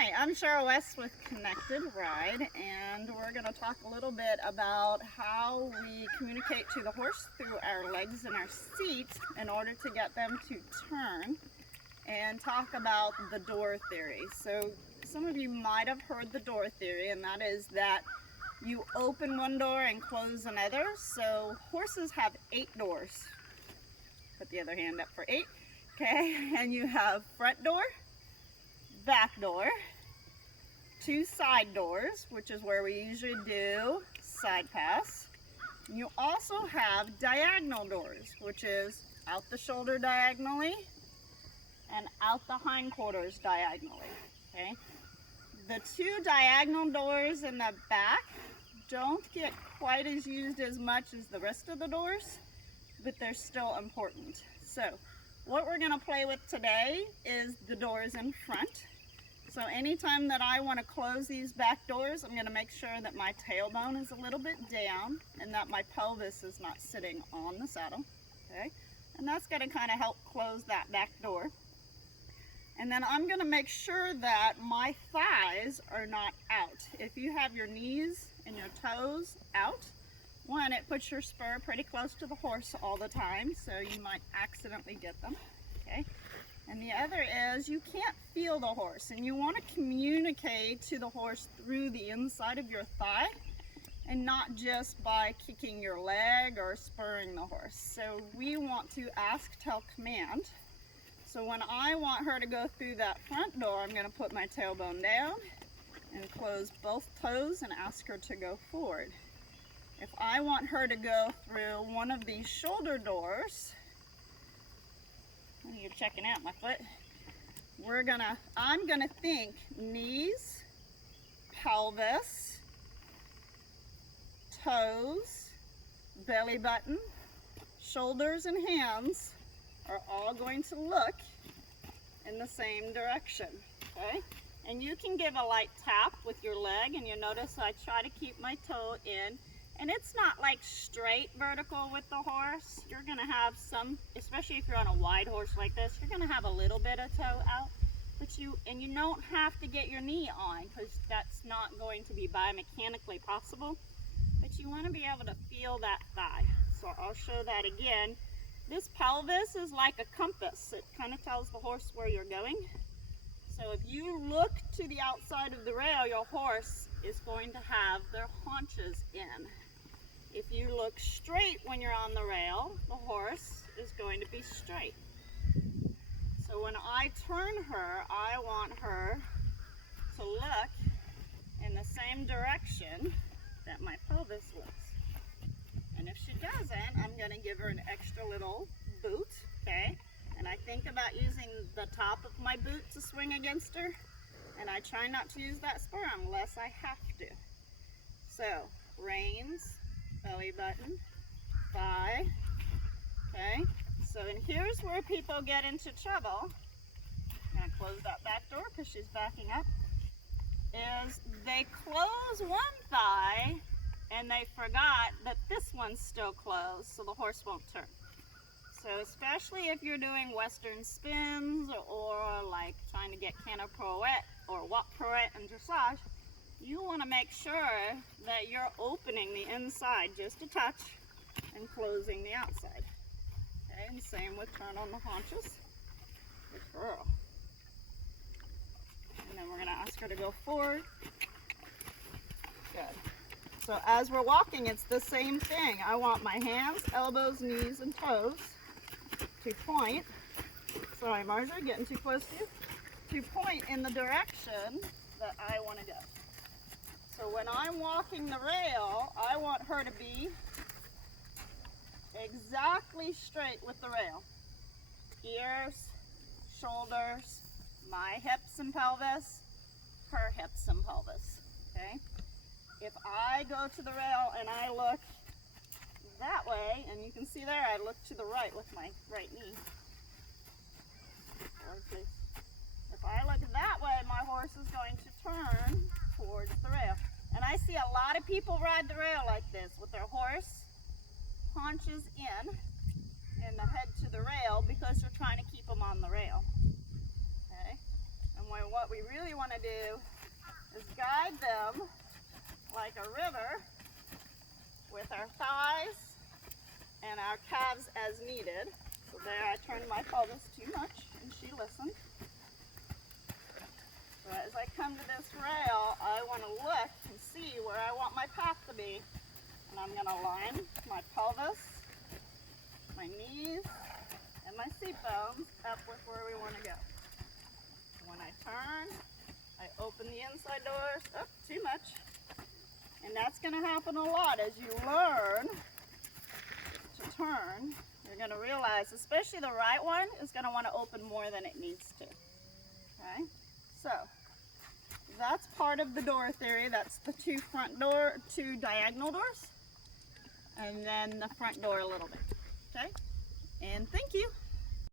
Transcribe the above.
Hi, I'm Cheryl West with Connected Ride, and we're going to talk a little bit about how we communicate to the horse through our legs and our seats in order to get them to turn, and talk about the door theory. So some of you might have heard the door theory, and that is that you open one door and close another. So horses have 8 doors. Put the other hand up for 8. Okay, and you have front door, back door, 2 side doors, which is where we usually do side pass. You also have diagonal doors, which is out the shoulder diagonally and out the hindquarters diagonally. Okay, the 2 diagonal doors in the back don't get quite as used as much as the rest of the doors, but they're still important. So what we're going to play with today is the doors in front. So anytime that I want to close these back doors, I'm going to make sure that my tailbone is a little bit down and that my pelvis is not sitting on the saddle. Okay, and that's going to kind of help close that back door. And then I'm going to make sure that my thighs are not out. If you have your knees and your toes out, one, it puts your spur pretty close to the horse all the time, so you might accidentally get them. Okay. And the other is you can't feel the horse, and you want to communicate to the horse through the inside of your thigh and not just by kicking your leg or spurring the horse. So we want to ask, tell, command. So when I want her to go through that front door, I'm going to put my tailbone down and close both toes and ask her to go forward. If I want her to go through one of these shoulder doors, you're checking out my foot, I'm gonna think knees, pelvis, toes, belly button, shoulders, and hands are all going to look in the same direction. Okay, and you can give a light tap with your leg, and you notice I try to keep my toe in. And it's not like straight vertical with the horse. You're gonna have some, especially if you're on a wide horse like this, you're gonna have a little bit of toe out. But you don't have to get your knee on, because that's not going to be biomechanically possible. But you wanna be able to feel that thigh. So I'll show that again. This pelvis is like a compass. It kind of tells the horse where you're going. So if you look to the outside of the rail, your horse is going to have their haunches in. If you look straight when you're on the rail, the horse is going to be straight. So when I turn her, I want her to look in the same direction that my pelvis looks. And if she doesn't, I'm going to give her an extra little boot, okay? And I think about using the top of my boot to swing against her, and I try not to use that spur unless I have to. So, reins, belly button, thigh, okay? So, and here's where people get into trouble. I'm gonna close that back door because she's backing up. Is they close one thigh and they forgot that this one's still closed, so the horse won't turn. So especially if you're doing Western spins or like trying to get canter pirouette or walk pirouette and dressage, you want to make sure that you're opening the inside just a touch and closing the outside. Okay, and same with turn on the haunches. Good girl. And then we're going to ask her to go forward. Good. So as we're walking, it's the same thing. I want my hands, elbows, knees, and toes to point. Sorry, Marjorie, getting too close to you. To point in the direction that I want to go. So when I'm walking the rail, I want her to be exactly straight with the rail. Ears, shoulders, my hips and pelvis, her hips and pelvis. Okay? If I go to the rail and I look that way, and you can see there I look to the right with my right knee. If I look that way, my horse is going to turn towards the rail. And I see a lot of people ride the rail like this, with their horse haunches in and the head to the rail, because they're trying to keep them on the rail. Okay? And what we really want to do is guide them like a river with our thighs and our calves as needed. So there, I turned my pelvis too much and she listened. But as I come to this rail, I want to look and see where I want my path to be. And I'm going to line my pelvis, my knees, and my seat bones up with where we want to go. When I turn, I open the inside doors. Oh, too much. And that's going to happen a lot as you learn to turn. You're going to realize, especially the right one, is going to want to open more than it needs to. Okay? So, that's part of the door theory. That's the two diagonal doors, and then the front door a little bit. Okay? And thank you.